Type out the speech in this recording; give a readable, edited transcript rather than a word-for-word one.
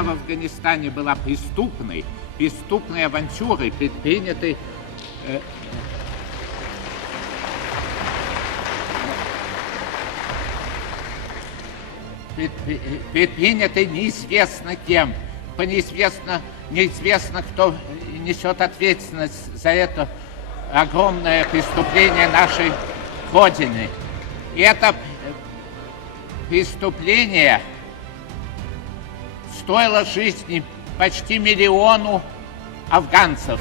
война в Афганистане была преступной авантюрой, предпринятой неизвестно кем, неизвестно, кто несет ответственность за это огромное преступление нашей Родины. И это преступление стоило жизни почти 1 миллиону афганцев.